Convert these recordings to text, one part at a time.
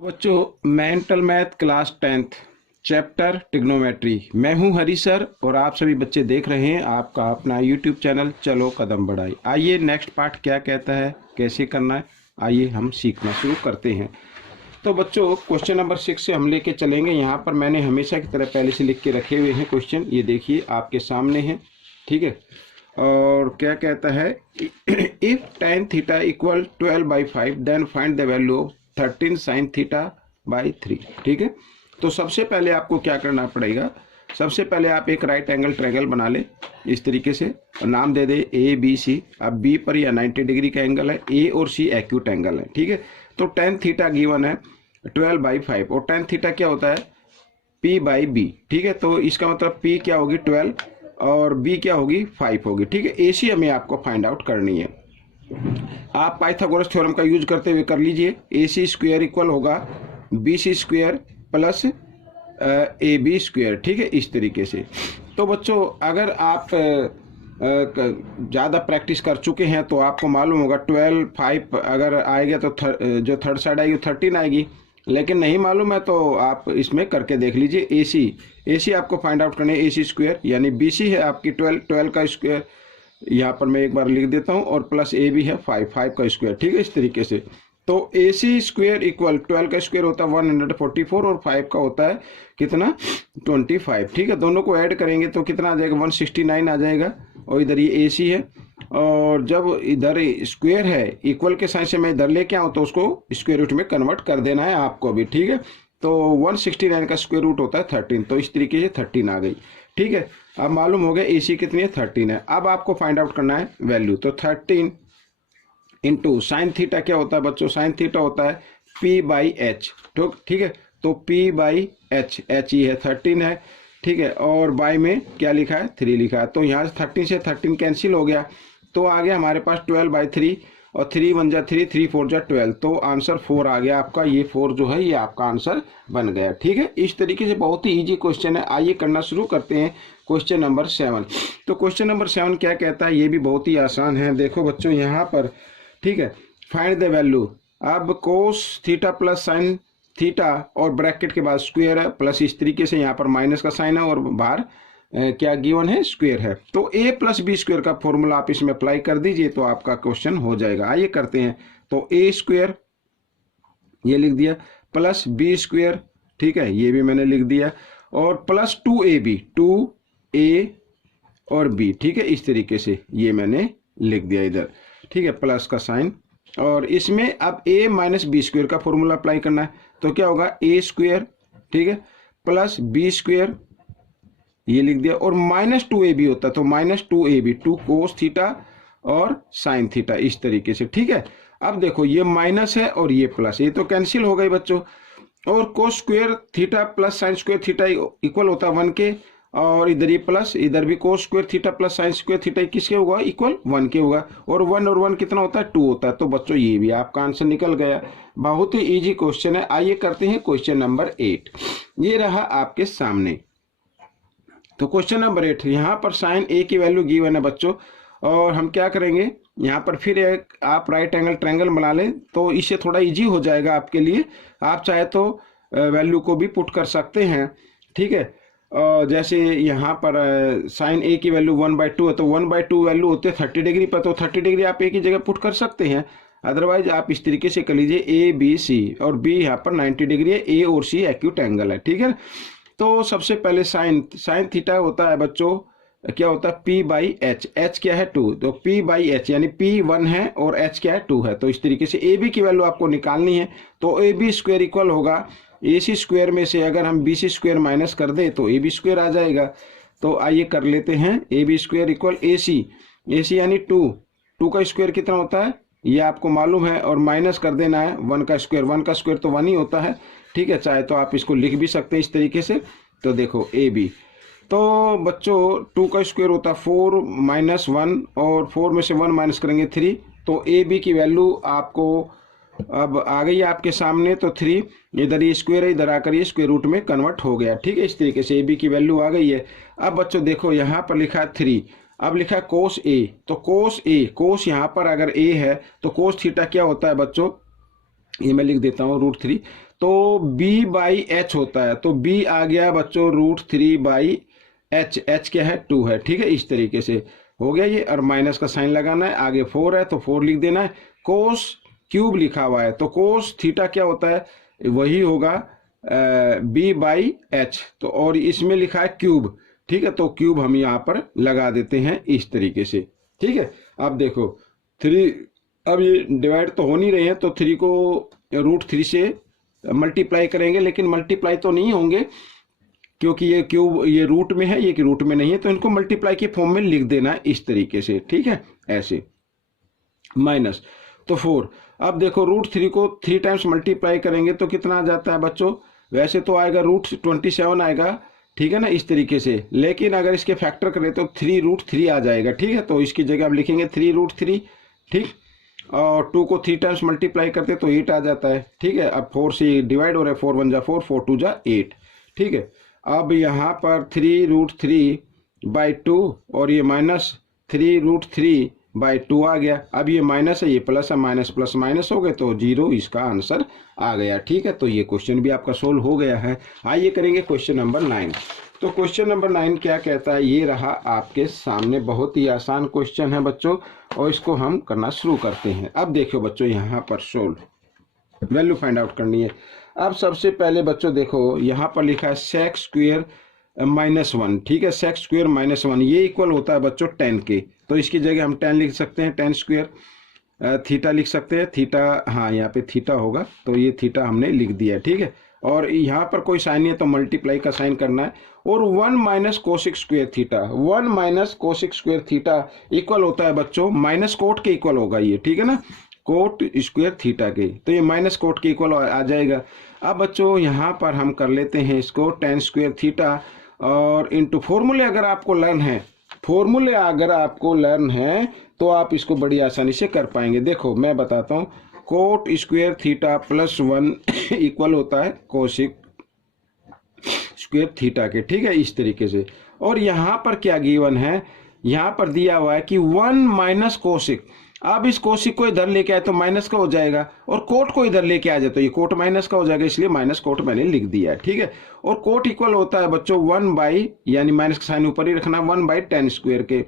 बच्चों, mental math class 10th chapter trigonometry. मैं हूं हरी सर और आप सभी बच्चे देख रहे हैं आपका अपना यूट्यूब चैनल चलो कदम बढ़ाई। आइए नेक्स्ट पार्ट क्या कहता है, कैसे करना है, आइए हम सीखना शुरू करते हैं। तो बच्चों, क्वेश्चन नंबर 6 से हम लेके चलेंगे। यहाँ पर मैंने हमेशा की तरह पहले से लिख के रखे हुए हैं क्वेश्चन, ये देखिए आपके सामने हैं, ठीक है। और क्या कहता है, if tan theta equal 12/5 then find the value of 13 sin θ/3। ठीक है, तो सबसे पहले आपको क्या करना पड़ेगा, सबसे पहले आप एक राइट एंगल ट्रायंगल बना ले इस तरीके से, नाम दे दे ए बी सी। अब बी पर या 90 डिग्री का एंगल है, ए और सी एक्यूट एंगल है, ठीक है। तो tan थीटा गिवन है 12/5 और tan थीटा क्या होता है p/b, ठीक है। तो इसका मतलब p क्या होगी 12 और b क्या होगी 5 होगी, ठीक है। AC हमें आपको फाइंड आउट करनी है। आप पाइथागोरस थ्योरम का यूज करते हुए कर लीजिए। AC स्क्वायर इक्वल होगा BC square plus AB square, ठीक है, इस तरीके से। तो बच्चों, अगर आप ज़्यादा प्रैक्टिस कर चुके हैं तो आपको मालूम होगा 12 5 अगर आएगा तो जो थर्ड साइड आएगी 13 आएगी, लेकिन नहीं मालूम है तो आप इसमें करके देख लीजिए। AC आपको फाइंड आउट करना है। AC स्क्वायर यानी BC है आपकी 12 का स्क्वायर, यहाँ पर मैं एक बार लिख देता हूँ, और प्लस AB है 5 का स्क्वायर, ठीक है, इस तरीके से। तो AC स्क्वायर इक्वल 12 का स्क्वायर होता है 144 और 5 का होता है कितना 25, ठीक है। दोनों को ऐड करेंगे तो कितना आ जाएगा 169 आ जाएगा। और इधर ये AC है, और जब इधर स्क्वायर है इक्वल के साइन से मैं इधर लेके आऊँ तो उसको स्क्वायर रूट में कन्वर्ट कर देना है आपको भी, ठीक है। तो 169 का स्क्वायर रूट होता है 13, तो इस तरीके से 13 आ गई, ठीक है। अब मालूम हो गया AC कितनी है 13 है। अब आपको फाइंड आउट करना है वैल्यू, तो 13 इंटू साइन थीटा क्या होता है बच्चों, साइन थीटा होता है p/h, ठीक है। तो p/h, h ये है 13 है, ठीक है, और बाय में क्या लिखा है 3 लिखा है। तो यहाँ से 13 से 13 कैंसिल हो गया, तो आ गया हमारे पास 12/3 और 3 1 जा 3, 3 4 जा 12, तो आंसर 4 आ गया आपका। ये 4 जो है ये आपका आंसर बन गया, ठीक है। इस तरीके से बहुत ही इजी क्वेश्चन है। आइए करना शुरू करते हैं क्वेश्चन नंबर 7। तो क्वेश्चन नंबर 7 क्या कहता है, ये भी बहुत ही आसान है। देखो बच्चों यहाँ पर, ठीक है, फाइंड द वैल्यू। अब cos theta plus sine theta और ब्रैकेट के बाद स्क्वायर है प्लस इस तरीके से, यहाँ पर माइनस का साइन है और बाहर क्या गिवन है स्क्वायर है। तो a प्लस बी स्क्वायर का फॉर्मूला आप इसमें अप्लाई कर दीजिए तो आपका क्वेश्चन हो जाएगा। आइए करते हैं। तो a स्क्वायर ये लिख दिया प्लस बी स्क्वायर, ठीक है, ये भी मैंने लिख दिया, और प्लस 2ab, 2a और b, ठीक है, इस तरीके से ये मैंने लिख दिया इधर, ठीक है, प्लस का साइन। और इसमें अब a माइनस बी स्क्वायर का फॉर्मूला अप्लाई करना है, तो क्या होगा a स्क्वायर, ठीक है, प्लस बी स्क्वायर ये लिख दिया, और माइनस 2ab होता है, तो माइनस 2ab, 2 कोस थीटा और साइन थीटा, इस तरीके से, ठीक है। अब देखो ये माइनस है और ये प्लस, ये तो कैंसिल हो गई बच्चों। और cos square theta plus sine square theta equal होता है 1 के, और इधर ये प्लस, इधर भी cos square theta plus sine square theta किसके होगा इक्वल 1 के होगा, और 1 और 1 कितना होता है 2 होता है। तो बच्चों ये भी आपका आंसर निकल गया। बहुत ही इजी क्वेश्चन है। आइए करते हैं क्वेश्चन नंबर 8। ये रहा आपके सामने। तो क्वेश्चन नंबर 8, यहाँ पर साइन ए की वैल्यू गिवन है बच्चों, और हम क्या करेंगे, यहाँ पर फिर एक आप राइट एंगल ट्रायंगल बना लें तो इससे थोड़ा इजी हो जाएगा आपके लिए। आप चाहे तो वैल्यू को भी पुट कर सकते हैं, ठीक है। जैसे यहाँ पर साइन ए की वैल्यू 1/2 है, तो 1/2 वैल्यू होते हैं 30 डिग्री पर, तो 30 डिग्री आप ए की जगह पुट कर सकते हैं। अदरवाइज आप इस तरीके से कर लीजिए ABC, और B यहाँ पर 90 डिग्री है, A और C एक्यूट एंगल है, ठीक है। तो सबसे पहले साइन थीटा होता है बच्चों, क्या होता है p/h, h क्या है 2, तो p/h यानी p 1 है और h क्या है 2 है। तो इस तरीके से AB की वैल्यू आपको निकालनी है, तो AB स्क्वायर इक्वल होगा AC स्क्वायर में से अगर हम BC स्क्वायर माइनस कर दे तो AB स्क्वायर आ जाएगा। तो आइए कर लेते हैं। AB स्क्वायर इक्वल AC यानी 2 का स्क्वायर कितना होता है ये आपको मालूम है, और माइनस कर देना है 1 का स्क्वायर तो 1 ही होता है, ठीक है। चाहे तो आप इसको लिख भी सकते हैं इस तरीके से। तो देखो AB, तो बच्चों 2 का स्क्वायर होता है 4 माइनस 1, और 4 में से 1 माइनस करेंगे 3, तो AB की वैल्यू आपको अब आ गई आपके सामने। तो 3 इधर ये स्क्वायर है, इधर आकर ये स्क्वायर रूट में कन्वर्ट हो गया, ठीक है। इस तरीके से AB की वैल्यू आ गई है। अब बच्चों देखो यहाँ पर लिखा है 3, अब लिखा है कोस A, तो कोस यहाँ पर अगर A है तो कोस थीटा क्या होता है बच्चों, ये मैं लिख देता हूँ √3। तो b बाई एच होता है, तो b आ गया बच्चों √3 बाई एच, एच क्या है 2 है, ठीक है। इस तरीके से हो गया ये, और माइनस का साइन लगाना है, आगे 4 है तो 4 लिख देना है। कोस क्यूब लिखा हुआ है, तो कोस थीटा क्या होता है, वही होगा b बाई एच, तो और इसमें लिखा है क्यूब, ठीक है, तो क्यूब हम यहाँ पर लगा देते हैं इस तरीके से, ठीक है। अब देखो 3, अब ये डिवाइड तो हो नहीं रहे हैं, तो 3 को √3 से मल्टीप्लाई करेंगे, लेकिन मल्टीप्लाई तो नहीं होंगे क्योंकि ये क्यूब ये रूट में है, ये रूट में नहीं है, तो इनको मल्टीप्लाई के फॉर्म में लिख देना है इस तरीके से, ठीक है, ऐसे माइनस, तो 4। अब देखो √3 को 3 टाइम्स मल्टीप्लाई करेंगे तो कितना आ जाता है बच्चों, वैसे तो आएगा √27 आएगा, ठीक है ना, इस तरीके से, लेकिन अगर इसके फैक्टर करें तो 3√3 आ जाएगा, ठीक है, तो इसकी जगह हम लिखेंगे 3√3, ठीक, और 2 को 3 टाइम्स मल्टीप्लाई करते तो 8 आ जाता है, ठीक है। अब 4 से डिवाइड हो रहा है, 4 1 जा 4, 4 2 जा 8, ठीक है। अब यहाँ पर 3√3/2 और ये माइनस 3√3/2 आ गया। अब ये माइनस है, ये प्लस है, माइनस प्लस माइनस हो गए तो 0 इसका आंसर आ गया, ठीक है। तो ये क्वेश्चन भी आपका सोल्व हो गया है। आइए करेंगे क्वेश्चन नंबर 9। तो क्वेश्चन नंबर 9 क्या कहता है, ये रहा आपके सामने, बहुत ही आसान क्वेश्चन है बच्चों, और इसको हम करना शुरू करते हैं। अब देखो बच्चों, यहाँ पर सोल्व वैल्यू फाइंड आउट करनी है। अब सबसे पहले बच्चों देखो, यहाँ पर लिखा है सेक स्क्वायर -1, ठीक है, सेक स्क्वायर -1, ये इक्वल होता है बच्चों 10 के, तो इसकी जगह हम 10 लिख सकते हैं, 10 स्क्वायर, थीटा लिख सकते हैं, थीटा, हाँ यहाँ पे थीटा होगा, तो ये थीटा हमने लिख दिया, ठीक है। और यहाँ पर कोई साइन नहीं है तो मल्टीप्लाई का साइन करना है, और 1 minus cosec square theta, 1 minus cosec square theta equal होता है बच्चों माइनस कोट के इक्वल होगा ये, ठीक है ना, कोट स्क्वायर थीटा के, तो ये माइनस कोट के इक्वल आ जाएगा। अब बच्चों यहाँ पर हम कर लेते हैं इसको tan स्क्वायर थीटा, और इंटू फॉर्मूले अगर आपको लर्न है, फॉर्मूले अगर आपको लर्न है तो आप इसको बड़ी आसानी से कर पाएंगे। देखो मैं बताता हूँ, कोट स्क्वायर थीटा +1 इक्वल होता है कोसिक स्क्वायर थीटा के, ठीक है, इस तरीके से। और यहाँ पर क्या गिवन है, यहाँ पर दिया हुआ है कि 1 माइनस कोसिक, अब इस कोसिक को इधर लेके आए तो माइनस का हो जाएगा, और कोट को इधर लेके आ जाए तो ये कोट माइनस का हो जाएगा, इसलिए माइनस कोट मैंने लिख दिया है, ठीक है। और कोट इक्वल होता है बच्चों 1 बाई, यानी माइनस का साइन ऊपर ही रखना, 1/10 स्क्वायर के,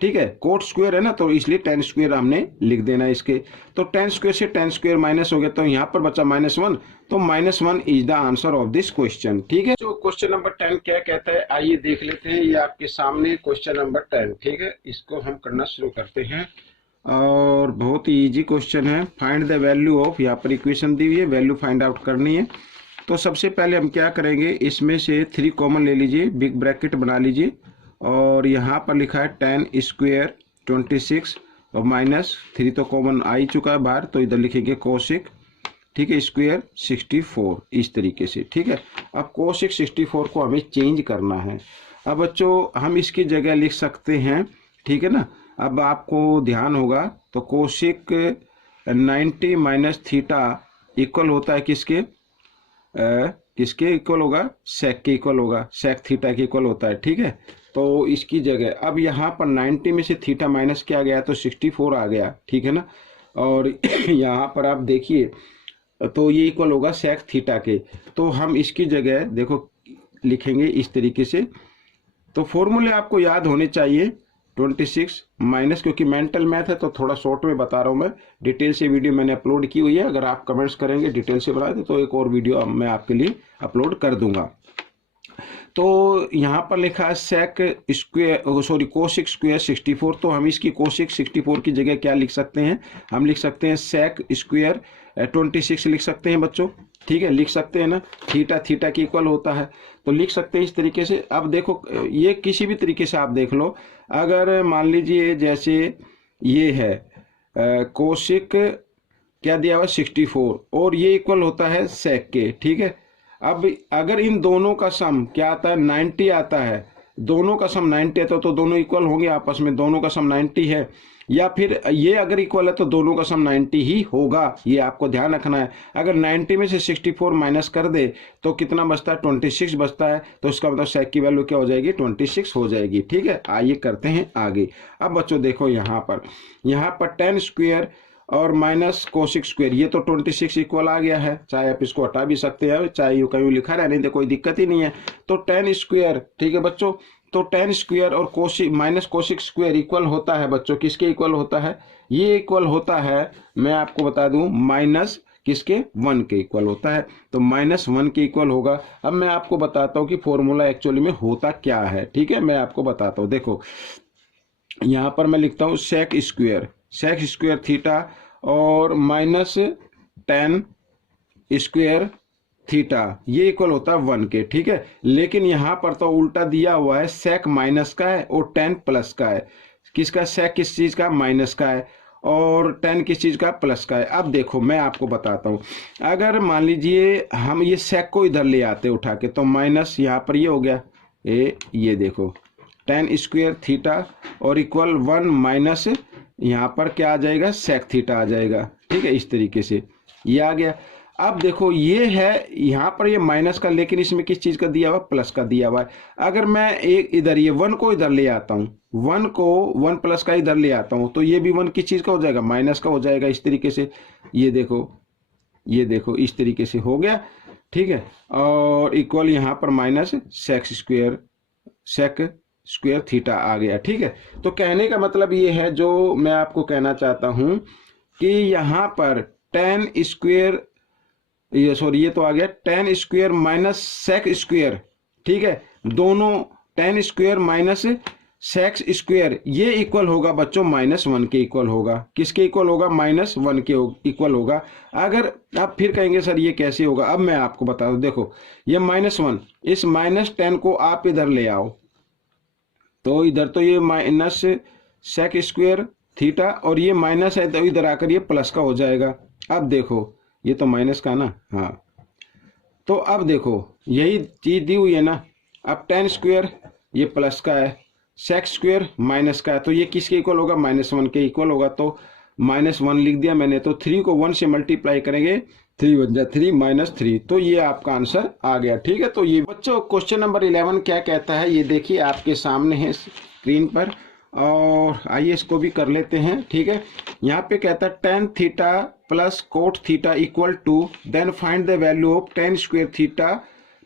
ठीक है, कोट स्क्वायर है ना, तो इसलिए 10 स्क्वायर हमने लिख देना इसके। तो 10 स्क्वायर से 10 स्क्वायर माइनस हो गया, तो यहाँ पर बचा -1, तो -1 is the answer of this question, ठीक है। तो क्वेश्चन नंबर 10 क्या कहता है, आइए देख लेते हैं, ये आपके सामने क्वेश्चन नंबर 10, ठीक है, इसको हम करना शुरू करते हैं, और बहुत ही इजी क्वेश्चन है। फाइंड द वैल्यू ऑफ, यहाँ पर इक्वेशन दी हुई है, वैल्यू फाइंड आउट करनी है। तो सबसे पहले हम क्या करेंगे, इसमें से 3 कॉमन ले लीजिए, बिग ब्रैकेट बना लीजिए, और यहाँ पर लिखा है tan स्क्वायर 26 और -3 तो कॉमन आ ही चुका है बाहर, तो इधर लिखेंगे कोसिक, ठीक है, स्क्वायर 64 इस तरीके से, ठीक है। अब कोसिक 64 को हमें चेंज करना है। अब बच्चों हम इसकी जगह लिख सकते हैं, ठीक है ना। अब आपको ध्यान होगा, तो कोसिक 90 माइनस थीटा इक्वल होता है किसके, किसके इक्वल होगा, सेक के इक्वल होगा, सेक थीटा के इक्वल होता है, ठीक है। तो इसकी जगह अब यहाँ पर 90 में से थीटा माइनस किया गया तो 64 आ गया, ठीक है ना। और यहाँ पर आप देखिए, तो ये इक्वल होगा सेक थीटा के, तो हम इसकी जगह देखो लिखेंगे इस तरीके से। तो फॉर्मूले आपको याद होने चाहिए, 26 माइनस, क्योंकि मेंटल मैथ है तो थोड़ा शॉर्ट में बता रहा हूँ मैं, डिटेल से वीडियो मैंने अपलोड की हुई है, अगर आप कमेंट्स करेंगे डिटेल से बना दे तो एक और वीडियो मैं आपके लिए अपलोड कर दूंगा। तो यहाँ पर लिखा है sec square, sorry cosec square 64, तो हम इसकी कोसिक 64 की जगह क्या लिख सकते हैं, हम लिख सकते हैं सेक स्क्वायर 26 लिख सकते हैं बच्चों, ठीक है, लिख सकते हैं ना, थीटा थीटा की इक्वल होता है, तो लिख सकते हैं इस तरीके से। अब देखो ये किसी भी तरीके से आप देख लो, अगर मान लीजिए जैसे ये है कोसिक क्या दिया हुआ 64 और ये इक्वल होता है सेक के, ठीक है। अब अगर इन दोनों का सम क्या आता है 90 आता है, दोनों का सम 90 है तो दोनों इक्वल होंगे आपस में, दोनों का सम 90 है, या फिर ये अगर इक्वल है तो दोनों का सम 90 ही होगा, ये आपको ध्यान रखना है। अगर 90 में से 64 माइनस कर दे तो कितना बचता है, 26 बचता है, तो इसका मतलब सेक की वैल्यू क्या हो जाएगी, 26 हो जाएगी, ठीक है। आइए करते हैं आगे। अब बच्चों देखो यहाँ पर 10 स्क्वायर और माइनस कोसिक स्क्वायर, ये तो 26 इक्वल आ गया है, चाहे आप इसको हटा भी सकते हैं, चाहे यूं का यूं लिखा रहने दे, कोई दिक्कत ही नहीं है। तो टेन स्क्वायर, ठीक है बच्चों, तो टेन स्क्वायर और cosec minus cosec square equal होता है बच्चों, किसके इक्वल होता है, ये इक्वल होता है, मैं आपको बता दूं, माइनस किसके, 1 के इक्वल होता है। तो -1 के इक्वल होगा। अब मैं आपको बताता हूं कि फॉर्मूला एक्चुअली में होता क्या है, ठीक है, मैं आपको बताता हूं। देखो यहां पर मैं लिखता हूं सेक स्क्वायर थीटा और -10 स्क्वायर थीटा, ये इक्वल होता है 1 के, ठीक है। लेकिन यहां पर तो उल्टा दिया हुआ है, सेक माइनस का है और 10 प्लस का है। किसका, सेक किस चीज का, माइनस का है, और 10 किस चीज का, प्लस का है। अब देखो मैं आपको बताता हूं, अगर मान लीजिए हम ये सेक को इधर ले आते उठा के, तो माइनस यहाँ पर ये हो गया, ये देखो 10 स्क्वायर थीटा और इक्वल 1 माइनस यहाँ पर क्या आ जाएगा, सेक थीटा आ जाएगा, ठीक है, इस तरीके से ये आ गया। अब देखो ये है यहाँ पर ये माइनस का, लेकिन इसमें किस चीज का दिया हुआ, प्लस का दिया हुआ है। अगर मैं एक इधर ये 1 को इधर ले आता हूँ, 1 को 1 प्लस का इधर ले आता हूँ, तो ये भी 1 किस चीज का हो जाएगा, माइनस का हो जाएगा, इस तरीके से। ये देखो इस तरीके से हो गया, ठीक है। और इक्वल यहाँ पर माइनस सेक स्क्वायर थीटा आ गया, ठीक है। तो कहने का मतलब ये है, जो मैं आपको कहना चाहता हूं कि यहाँ पर 10 स्क्वायर, ये तो आ गया 10 स्क्वायर माइनस सेक स्क्वायर, ठीक है, दोनों 10 स्क्वायर माइनस सेक स्क्वायर, ये इक्वल होगा बच्चों -1 के इक्वल होगा। किसके इक्वल होगा, -1 के इक्वल होगा। अगर आप फिर कहेंगे सर ये कैसे होगा, अब मैं आपको बता दूं, देखो ये -1, इस -10 को आप इधर ले आओ, तो इधर तो ये माइनस सेक स्क्वायर थीटा और ये माइनस है, तो इधर आकर ये प्लस का हो जाएगा। अब देखो ये तो माइनस का ना, हाँ, तो अब देखो यही चीज दी हुई है ना। अब 10 स्क्वायर ये प्लस का है, सेक स्क्वायर माइनस का है, तो ये किसके इक्वल होगा, -1 के इक्वल होगा। तो -1 लिख दिया मैंने, तो 3 को 1 से मल्टीप्लाई करेंगे, 3 बन जाए 3 -3, तो ये आपका आंसर आ गया, ठीक है। तो ये बच्चों क्वेश्चन नंबर 11 क्या कहता है, ये देखिए आपके सामने है स्क्रीन पर, और आइए इसको भी कर लेते हैं, ठीक है। यहाँ पे कहता है tan theta plus cot theta equal to, then find the value of tan square theta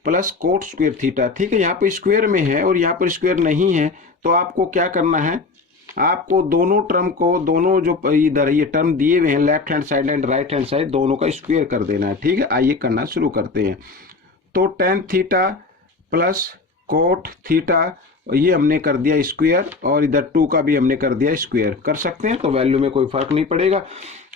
plus cot square theta, ठीक है। यहाँ पे स्क्वायर में है और यहाँ पर स्क्वायर नहीं है, तो आपको क्या करना है, आपको दोनों टर्म को, दोनों जो इधर ये टर्म दिए हुए हैं left hand side and right hand side, दोनों का स्क्वायर कर देना है, ठीक है। आइए करना शुरू करते हैं। तो tan theta plus cot theta, ये हमने कर दिया स्क्वायर, और इधर 2 का भी हमने कर दिया स्क्वायर, कर सकते हैं, तो वैल्यू में कोई फर्क नहीं पड़ेगा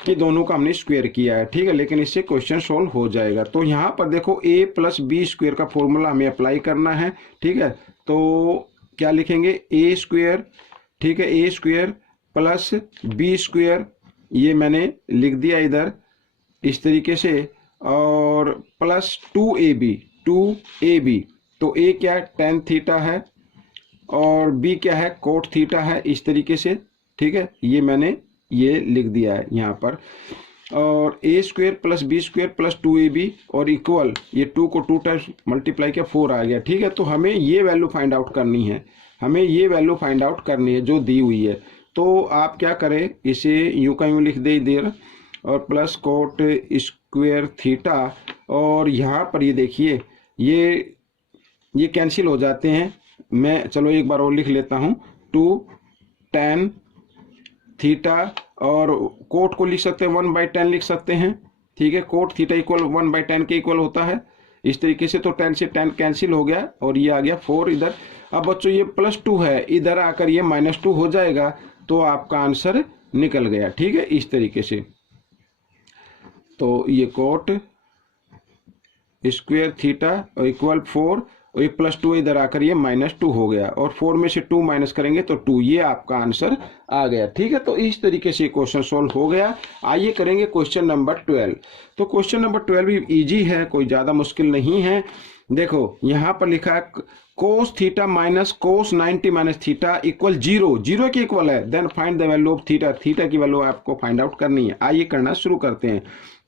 कि दोनों का हमने स्क्वायर किया है, ठीक है। लेकिन इससे क्वेश्चन सोल्व हो जाएगा। तो यहाँ पर देखो a प्लस बी स्क्वायर का फॉर्मूला हमें अप्लाई करना है, ठीक है। तो क्या लिखेंगे, ए स्क्वायर, ठीक है, ए स्क्वायर प्लस बी स्क्वायर, ये मैंने लिख दिया इधर इस तरीके से, और प्लस 2ab, तो ए क्या tan थीटा है और बी क्या है, कोट थीटा है, इस तरीके से, ठीक है। ये मैंने ये लिख दिया है यहाँ पर, और A square plus B square plus 2ab और इक्वल, ये 2 को 2 टाइम्स मल्टीप्लाई किया 4 आ गया, ठीक है। तो हमें ये वैल्यू फाइंड आउट करनी है, हमें ये वैल्यू फाइंड आउट करनी है जो दी हुई है। तो आप क्या करें, इसे यूं का यूं लिख दे इधर, और प्लस कोट स्क्वायर थीटा, और यहाँ पर ये देखिए ये कैंसिल हो जाते हैं। मैं चलो एक बार और लिख लेता हूँ, 2 tan थीटा, और कोट को लिख सकते हैं 1/10 लिख सकते हैं, ठीक है। कोट थीटा इक्वल 1/10 के इक्वल होता है, इस तरीके से। तो 10 से 10 कैंसिल हो गया और ये आ गया 4 इधर। अब बच्चों ये +2 है, इधर आकर ये -2 हो जाएगा, तो आपका आंसर निकल गया, ठीक है, इस तरीके से। तो ये कोट स्क्वायर थीटा और इक्वल 4, और ये +2 इधर आकर ये -2 हो गया, और 4 में से 2 माइनस करेंगे तो 2, ये आपका आंसर आ गया, ठीक है। तो इस तरीके से क्वेश्चन सोल्व हो गया। आइए करेंगे क्वेश्चन नंबर 12। तो क्वेश्चन नंबर 12 भी इजी है, कोई ज़्यादा मुश्किल नहीं है। देखो यहाँ पर लिखा है cos theta minus cos 90 minus theta equal 0, 0 के इक्वल है, then find the value of theta, theta की वैल्यू आपको फाइंड आउट करनी है। आइए करना शुरू करते हैं।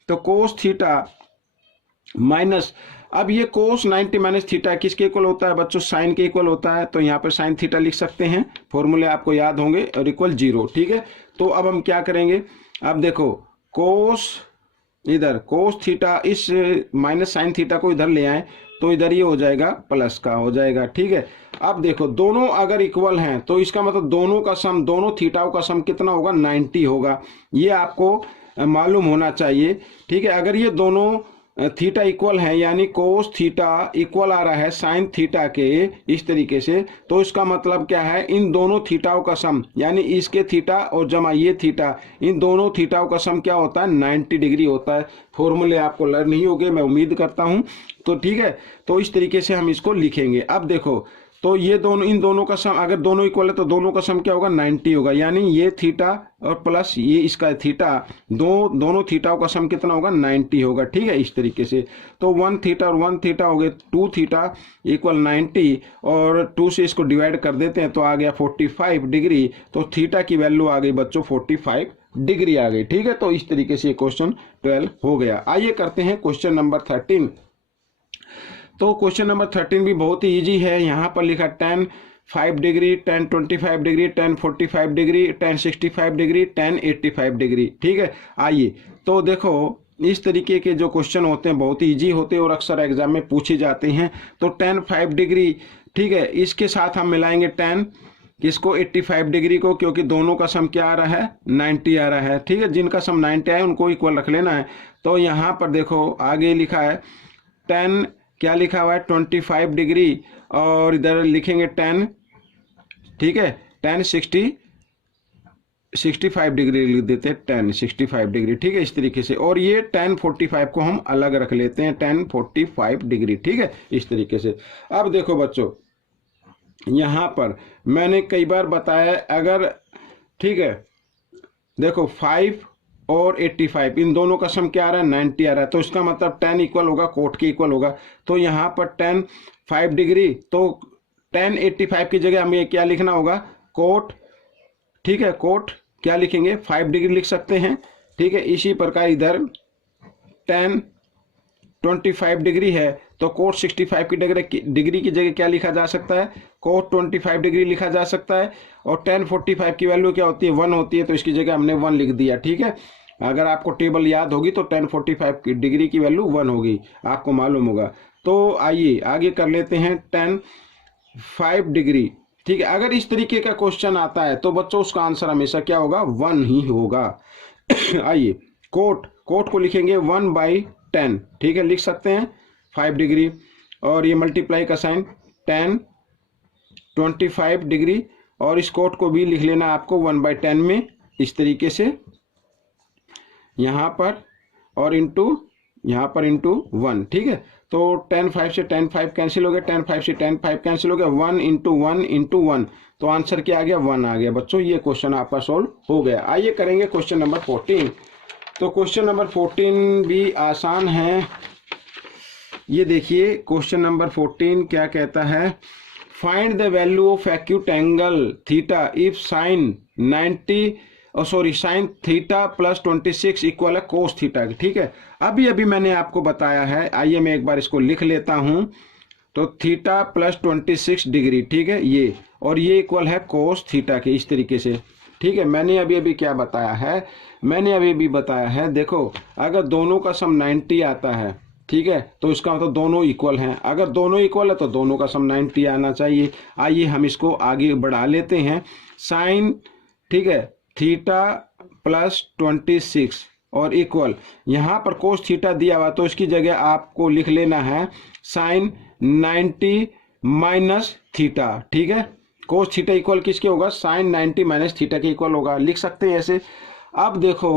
तो कोस थीटा माइनस, अब ये कोस 90 माइनस थीटा किसके इक्वल होता है बच्चों, साइन के इक्वल होता है, तो यहाँ पर साइन थीटा लिख सकते हैं, फॉर्मूले आपको याद होंगे, और इक्वल 0, ठीक है। तो अब हम क्या करेंगे, अब देखो कोस, इधर कोस थीटा, इस माइनस साइन थीटा को इधर ले आए तो इधर ये हो जाएगा प्लस का हो जाएगा, ठीक है। अब देखो दोनों अगर इक्वल हैं तो इसका मतलब दोनों का सम, दोनों थीटाओं का सम कितना होगा, 90 होगा। ये आपको मालूम होना चाहिए, ठीक है। अगर ये दोनों थीटा इक्वल है, यानी कोस थीटा इक्वल आ रहा है साइन थीटा के इस तरीके से, तो इसका मतलब क्या है, इन दोनों थीटाओं का सम, यानी इसके थीटा और जमा ये थीटा, इन दोनों थीटाओं का सम क्या होता है, 90 डिग्री होता है। फॉर्मूले आपको लर्न ही होंगे मैं उम्मीद करता हूं, तो ठीक है। तो इस तरीके से हम इसको लिखेंगे। अब देखो तो ये दोनों, इन दोनों का सम अगर दोनों इक्वल है तो दोनों का सम क्या होगा, 90 होगा, यानी ये थीटा और प्लस ये इसका थीटा, दोनों थीटाओं का सम कितना होगा, 90 होगा, ठीक है। इस तरीके से तो 1 थीटा और 1 थीटा हो गए 2 थीटा इक्वल 90, और 2 से इसको डिवाइड कर देते हैं तो आ गया 45 डिग्री। तो थीटा की वैल्यू आ गई बच्चों 45 डिग्री आ गई, ठीक है। तो इस तरीके से क्वेश्चन 12 हो गया। आइए करते हैं क्वेश्चन नंबर 13। तो क्वेश्चन नंबर 13 भी बहुत ही इजी है। यहाँ पर लिखा tan 5 degree, tan 25 degree, tan 45 degree, tan 65 degree, tan 85 degree, ठीक है। आइए तो देखो इस तरीके के जो क्वेश्चन होते हैं बहुत ही इजी होते हैं और अक्सर एग्जाम में पूछे जाते हैं। तो tan 5 डिग्री, ठीक है, इसके साथ हम मिलाएंगे tan किसको, 85 डिग्री को, क्योंकि दोनों का सम क्या आ रहा है, 90 आ रहा है, ठीक है। जिनका सम 90 आए उनको इक्वल रख लेना है। तो यहाँ पर देखो आगे लिखा है tan, क्या लिखा हुआ है 25 डिग्री, और इधर लिखेंगे tan, ठीक है, tan 65 डिग्री लिख देते हैं, tan 65 डिग्री, ठीक है, इस तरीके से। और ये tan 45 को हम अलग रख लेते हैं, tan 45 डिग्री, ठीक है, इस तरीके से। अब देखो बच्चों यहाँ पर मैंने कई बार बताया, अगर ठीक है देखो 5 और 85 इन दोनों का सम क्या आ रहा है, 90 आ रहा है, तो इसका मतलब tan इक्वल होगा कोट के इक्वल होगा। तो यहाँ पर tan 5 डिग्री, तो tan 85 की जगह हमें क्या लिखना होगा, कोट, ठीक है, कोट क्या लिखेंगे 5 डिग्री लिख सकते हैं, ठीक है। इसी प्रकार इधर tan 25 डिग्री है तो कोट 65 की डिग्री की जगह क्या लिखा जा सकता है, कोट 25 डिग्री लिखा जा सकता है। और tan 45 की वैल्यू क्या होती है, 1 होती है, तो इसकी जगह हमने 1 लिख दिया, ठीक है। अगर आपको टेबल याद होगी तो tan 45 की डिग्री की वैल्यू 1 होगी, आपको मालूम होगा। तो आइए आगे कर लेते हैं tan 5 डिग्री, ठीक है। अगर इस तरीके का क्वेश्चन आता है तो बच्चों उसका आंसर हमेशा क्या होगा, 1 ही होगा। आइए कोट को लिखेंगे 1/10, ठीक है, लिख सकते हैं 5 डिग्री, और ये मल्टीप्लाई का साइन tan 25 डिग्री, और इस कोट को भी लिख लेना आपको 1/10 में, इस तरीके से यहाँ पर, और यहाँ पर इंटू 1, ठीक है। तो tan 5 से tan 5 कैंसिल हो गया, tan 5 से tan 5 कैंसिल हो गया, 1 इंटू 1 इंटू 1, तो आंसर क्या आ गया, 1 आ गया बच्चों। ये क्वेश्चन आपका सॉल्व हो गया। आइए करेंगे क्वेश्चन नंबर 14। तो क्वेश्चन नंबर 14 भी आसान है। ये देखिए क्वेश्चन नंबर 14 क्या कहता है, find the value of acute angle theta if sine 90 sine theta plus 26 equal है कोस थीटा की, ठीक है। अभी मैंने आपको बताया है, आइए मैं एक बार इसको लिख लेता हूं। तो थीटा प्लस 26 डिग्री, ठीक है, ये, और ये इक्वल है कोस थीटा के, इस तरीके से, ठीक है। मैंने अभी क्या बताया है, मैंने अभी बताया है, देखो अगर दोनों का सम 90 आता है, ठीक है, तो इसका मतलब दोनों इक्वल हैं। अगर दोनों इक्वल है तो दोनों का सम 90 आना चाहिए। आइए हम इसको आगे बढ़ा लेते हैं। साइन, ठीक है, थीटा प्लस 26 और इक्वल, यहाँ पर कोस थीटा दिया हुआ तो इसकी जगह आपको लिख लेना है साइन 90 माइनस थीटा, ठीक है। कोस थीटा इक्वल किसके होगा, साइन 90 माइनस थीटा के इक्वल होगा, लिख सकते हैं ऐसे। अब देखो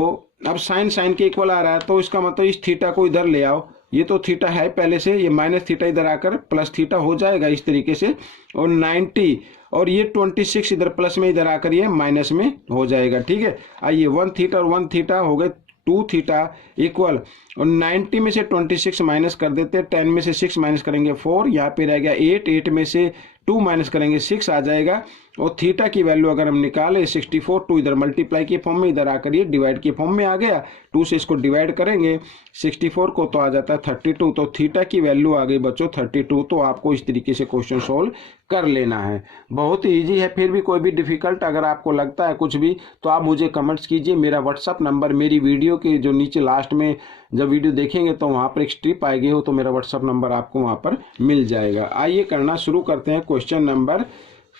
अब साइन के इक्वल आ रहा है तो इसका मतलब इस थीटा को इधर ले आओ, ये तो थीटा है पहले से, ये माइनस थीटा इधर आकर प्लस थीटा हो जाएगा इस तरीके से, और 90 और ये 26 इधर प्लस में इधर आकर ये माइनस में हो जाएगा, ठीक है। आइए 1 थीटा और 1 थीटा हो गए 2 थीटा इक्वल, और 90 में से 26 माइनस कर देते हैं, 10 में से 6 माइनस करेंगे 4, यहाँ पे रह गया 8 में से 2 माइनस करेंगे 6 आ जाएगा, और थीटा की वैल्यू अगर हम निकालें 64, 2 इधर मल्टीप्लाई के फॉर्म में, इधर आकर ये डिवाइड के फॉर्म में आ गया, 2 से इसको डिवाइड करेंगे 64 को तो आ जाता है 32, तो थीटा की वैल्यू आ गई बच्चों 32। तो आपको इस तरीके से क्वेश्चन सोल्व कर लेना है, बहुत ही ईजी है। फिर भी कोई भी डिफिकल्ट अगर आपको लगता है कुछ भी तो आप मुझे कमेंट्स कीजिए। मेरा व्हाट्सअप नंबर मेरी वीडियो के जो नीचे लास्ट में जब वीडियो देखेंगे तो वहाँ पर एक स्ट्रिप आएगी हो, तो मेरा व्हाट्सअप नंबर आपको वहाँ पर मिल जाएगा। आइए करना शुरू करते हैं क्वेश्चन नंबर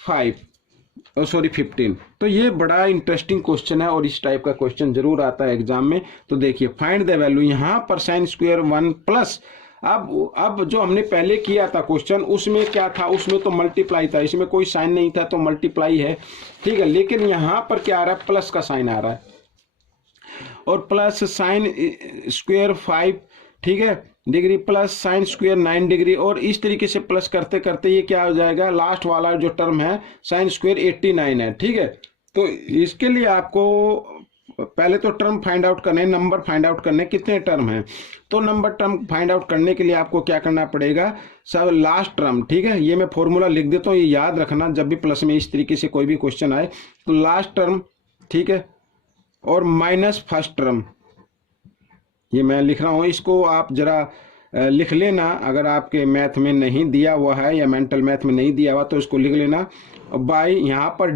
15। तो ये बड़ा इंटरेस्टिंग क्वेश्चन है और इस टाइप का क्वेश्चन जरूर आता है एग्जाम में। तो देखिए फाइंड द वैल्यू, यहाँ पर साइन स्क्वायर 1 प्लस, अब जो हमने पहले किया था क्वेश्चन उसमें क्या था, उसमें तो मल्टीप्लाई था, इसमें कोई साइन नहीं था तो मल्टीप्लाई है, ठीक है। लेकिन यहाँ पर क्या आ रहा है, प्लस का साइन आ रहा है, और प्लस साइन स्क्वायर 5, ठीक है, degree plus sine square 9 degree, और इस तरीके से प्लस करते करते ये क्या हो जाएगा, लास्ट वाला जो टर्म है साइन स्क्वायर 89 है, ठीक है। तो इसके लिए आपको पहले तो टर्म फाइंड आउट करने, नंबर फाइंड आउट करने, कितने टर्म हैं। तो नंबर टर्म फाइंड आउट करने के लिए आपको क्या करना पड़ेगा, सब लास्ट टर्म, ठीक है। ये मैं फॉर्मूला लिख देता हूँ, ये याद रखना जब भी प्लस में इस तरीके से कोई भी क्वेश्चन आए तो लास्ट टर्म, ठीक है, और माइनस फर्स्ट टर्म, ये मैं लिख रहा हूँ, इसको आप जरा लिख लेना। अगर आपके मैथ में नहीं दिया हुआ है या मेंटल मैथ में नहीं दिया हुआ तो इसको लिख लेना। बाई यहाँ पर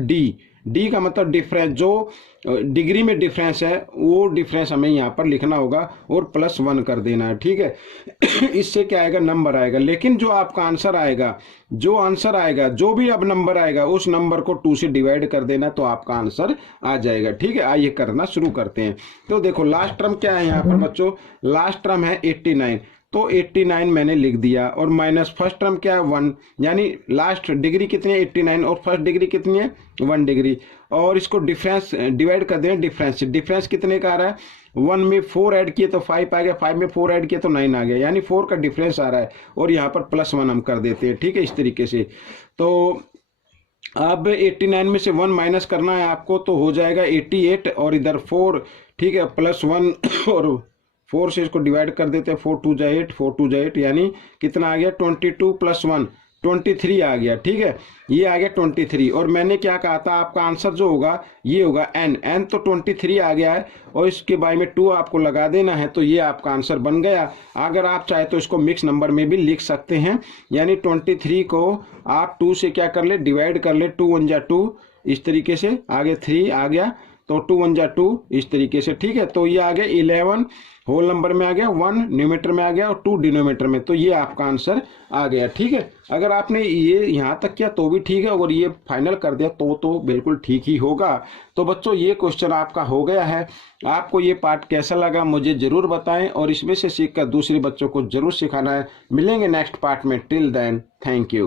डी का मतलब डिफरेंस, जो डिग्री में डिफरेंस है वो डिफरेंस हमें यहाँ पर लिखना होगा और +1 कर देना है, ठीक है। इससे क्या आएगा, नंबर आएगा। लेकिन जो आपका आंसर आएगा, जो भी अब नंबर आएगा उस नंबर को 2 से डिवाइड कर देना तो आपका आंसर आ जाएगा, ठीक है। आइए करना शुरू करते हैं। तो देखो लास्ट टर्म क्या है यहाँ पर बच्चों, लास्ट टर्म है 89, तो 89 मैंने लिख दिया, और माइनस फर्स्ट टर्म क्या है 1, यानी लास्ट डिग्री कितनी है 89 और फर्स्ट डिग्री कितनी है 1 डिग्री, और इसको डिफरेंस डिवाइड कर दें, डिफरेंस कितने का आ रहा है, 1 में 4 ऐड किए तो 5 आ गया, 5 में 4 ऐड किए तो 9 आ गया, यानी 4 का डिफरेंस आ रहा है, और यहाँ पर +1 हम कर देते हैं, ठीक है, इस तरीके से। तो अब 89 में से 1 माइनस करना है आपको, तो हो जाएगा 88, और इधर 4, ठीक है, +1 और 4 से इसको डिवाइड कर देते हैं, 4 2 जा 8, 4 2 जा 8, यानी कितना आ गया 22 + 1 23 आ गया, ठीक है, ये आ गया 23। और मैंने क्या कहा था, आपका आंसर जो होगा ये होगा n तो 23 आ गया है, और इसके बाय में 2 आपको लगा देना है, तो ये आपका आंसर बन गया। अगर आप चाहे तो इसको मिक्स नंबर में भी लिख सकते हैं, यानी 23 को आप 2 से क्या कर ले, डिवाइड कर ले, 2 1 जा 2, इस तरीके से आगे 3 आ गया, तो 2 1 जा 2, इस तरीके से, ठीक है। तो ये आ गया 11 होल नंबर में आ गया, 1 न्यूमरेटर में आ गया और 2 डिनोमिनेटर में, तो ये आपका आंसर आ गया, ठीक है। अगर आपने ये यहाँ तक किया तो भी ठीक है, अगर ये फाइनल कर दिया तो बिल्कुल ठीक ही होगा। तो बच्चों ये क्वेश्चन आपका हो गया है। आपको ये पार्ट कैसा लगा मुझे जरूर बताएं, और इसमें से सीखकर दूसरे बच्चों को जरूर सिखाना है। मिलेंगे नेक्स्ट पार्ट में, टिल देन थैंक यू।